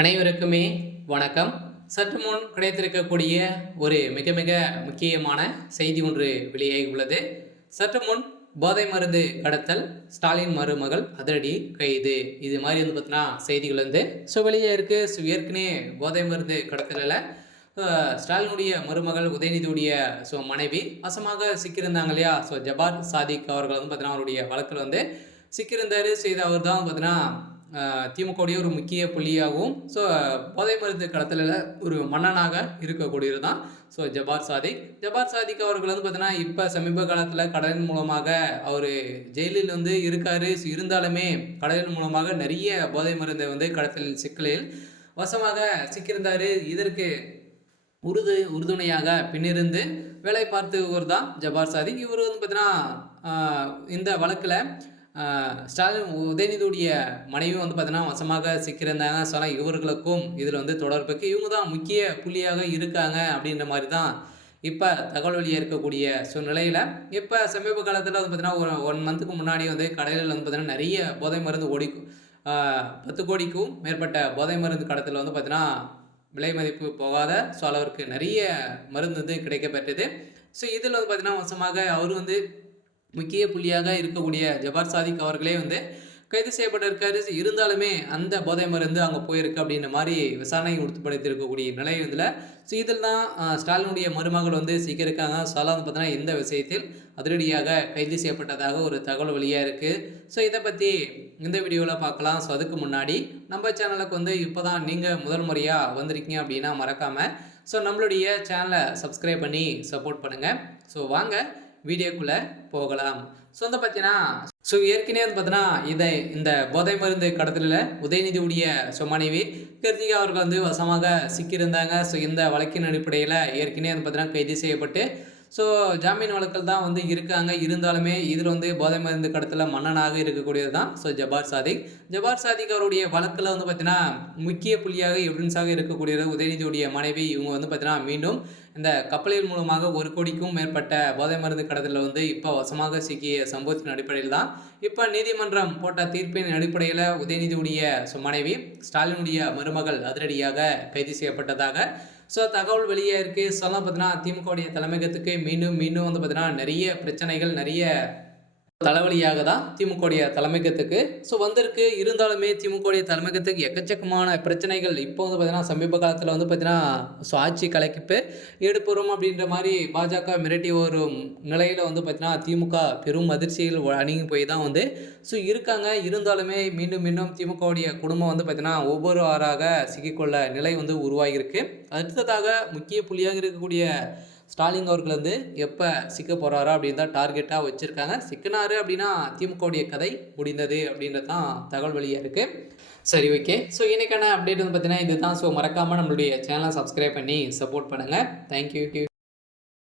அனைவருக்குமே வணக்கம். சற்று முன் கிடைத்திருக்கக்கூடிய ஒரு மிக மிக முக்கியமான செய்தி ஒன்று வெளியாகி உள்ளது. சற்று முன் போதை மருந்து கடத்தல், ஸ்டாலின் மருமகள் அதிரடி கைது. இது மாதிரி பார்த்தீங்கன்னா செய்திகள் வெளியே இருக்கு. ஏற்கனவே போதை மருந்து கடத்தலில் ஸ்டாலினுடைய மருமகள் உதயநிதியுடைய மனைவி வசமாக சிக்கியிருந்தாங்க இல்லையா. ஜபார் சாதிக் அவர்கள் பார்த்தீங்கன்னா அவருடைய வழக்கில் சிக்கியிருந்தார். இது அவர் தான் பார்த்தீங்கன்னா திமுகவுடைய ஒரு முக்கிய புள்ளியாகவும் போதை மருந்து கடத்தலில் ஒரு மன்னனாக இருக்கக்கூடியது தான் ஜபார் சாதிக் அவர்கள் பார்த்தீங்கன்னா இப்போ சமீப காலத்தில் கடலின் மூலமாக அவர் ஜெயிலில் இருக்கார். இருந்தாலுமே கடலின் மூலமாக நிறைய போதை மருந்து கடத்தல் சிக்கலில் வசமாக சிக்கியிருந்தார். இதற்கு உறுதுணையாக பின்னிருந்து வேலை பார்த்துவர் தான் ஜபார் சாதிக். இவர் பார்த்தீங்கன்னா இந்த வழக்கில் ஸ்டாலின் உதயநிதியுடைய மனைவி பார்த்தீங்கன்னா வசமாக சிக்கியிருந்தாங்க. இவர்களுக்கும் இதில் தொடர்புக்கு இவங்க தான் முக்கிய புள்ளியாக இருக்காங்க அப்படின்ற மாதிரி தான் இப்போ தகவல் வெளியே இருக்கக்கூடிய சூழ்நிலையில் இப்போ சமீப காலத்தில் பார்த்தீங்கன்னா ஒரு 1 மந்த்துக்கு முன்னாடி கடையில் பார்த்தீங்கன்னா நிறைய போதை மருந்து 10 கோடிக்கும் மேற்பட்ட போதை மருந்து கடத்தல் பார்த்தீங்கன்னா விலை மதிப்பு போகாத அளவிற்கு நிறைய மருந்து கிடைக்கப்பெற்றது. இதில் பார்த்தீங்கன்னா வசமாக அவர் முக்கிய புள்ளியாக இருக்கக்கூடிய ஜபார் சாதிக் அவர்களே கைது செய்யப்பட்டிருக்காரு. இருந்தாலுமே அந்த போதை மருந்து அங்கே போயிருக்கு அப்படின்ற மாதிரி விசாரணை உறுதிப்படுத்தியிருக்கக்கூடிய நிலை இதில் தான் ஸ்டாலினுடைய மருமகள் சிக்கியிருக்காங்க. பார்த்தீங்கன்னா இந்த விஷயத்தில் அதிரடியாக கைது செய்யப்பட்டதாக ஒரு தகவல் வெளியாக இருக்குது. இதை பற்றி இந்த வீடியோவில் பார்க்கலாம். அதுக்கு முன்னாடி நம்ம சேனலுக்கு இப்போ தான் நீங்கள் முதல் முறையாக வந்திருக்கீங்க அப்படின்னா மறக்காமல் நம்மளுடைய சேனலை சப்ஸ்கிரைப் பண்ணி சப்போர்ட் பண்ணுங்கள். வாங்க வீடியோக்குள்ளே போகலாம். பார்த்தீங்கன்னா ஏற்கனவே பார்த்தீங்கன்னா இந்த போதை மருந்து கடத்தலில் உதயநிதியுடைய மனைவி கிருத்திகா அவர்கள் வசமாக சிக்கியிருந்தாங்க. இந்த வழக்கின் அடிப்படையில் ஏற்கனவே பார்த்தீங்கன்னா கைது செய்யப்பட்டு ஜாமீன் வழக்கில் தான் இருக்காங்க. இருந்தாலுமே இதில் போதை மருந்து கடத்தலில் மன்னனாக இருக்கக்கூடியது தான் ஜபார் சாதிக் அவருடைய வழக்கில் பார்த்தீங்கன்னா முக்கிய புள்ளியாக எவிடன்ஸாக இருக்கக்கூடியது உதயநிதியுடைய மனைவி. இவங்க பார்த்தீங்கன்னா மீண்டும் இந்த கப்பலின் மூலமாக 1 கோடிக்கும் மேற்பட்ட போதை மருந்து கடத்தலில் இப்போ வசமாக சிக்கிய சம்பவத்தின் அடிப்படையில் தான் இப்போ நீதிமன்றம் போட்ட தீர்ப்பின் அடிப்படையில் உதயநிதியுடைய மனைவி ஸ்டாலினுடைய மருமகள் அதிரடியாக கைது செய்யப்பட்டதாக தகவல் வெளியே இருக்குது. பார்த்தீங்கன்னா திமுகவுடைய தலைமையகத்துக்கு மீண்டும் பார்த்தீங்கன்னா நிறைய பிரச்சனைகள் நிறைய தலைவலியாக தான் திமுகவுடைய தலைமையகத்துக்கு வந்திருக்கு. இருந்தாலுமே திமுகவுடைய தலைமையகத்துக்கு எக்கச்சக்கமான பிரச்சனைகள் இப்போ பார்த்தீங்கன்னா சமீப காலத்தில் பார்த்தீங்கன்னா ஆட்சி கலைப்பு ஈடுபடும் அப்படின்ற மாதிரி பாஜக மிரட்டி வரும் நிலையில் பார்த்தீங்கன்னா திமுக பெரும் அதிர்ச்சியில் அணுகி போய் தான் இருக்காங்க. இருந்தாலுமே மீண்டும் திமுகவுடைய குடும்பம் பார்த்தீங்கன்னா ஒவ்வொரு ஆறாக சிக்கிக்கொள்ள நிலை உருவாகியிருக்கு. அடுத்ததாக முக்கிய புள்ளியாக இருக்கக்கூடிய ஸ்டாலின் அவர்கள் எப்போ சிக்க போகிறாரா அப்படின்னு தான் டார்கெட்டாக வச்சுருக்காங்க. சிக்கினாரு அப்படின்னா திமுகவுடைய கதை முடிந்தது அப்படின்றது தான் தகவல் வெளியாக இருக்குது. சரி, ஓகே. இன்றைக்கான அப்டேட் பார்த்தீங்கன்னா இதுதான். மறக்காமல் நம்மளுடைய சேனலை சப்ஸ்கிரைப் பண்ணி சப்போர்ட் பண்ணுங்கள். தேங்க்யூ.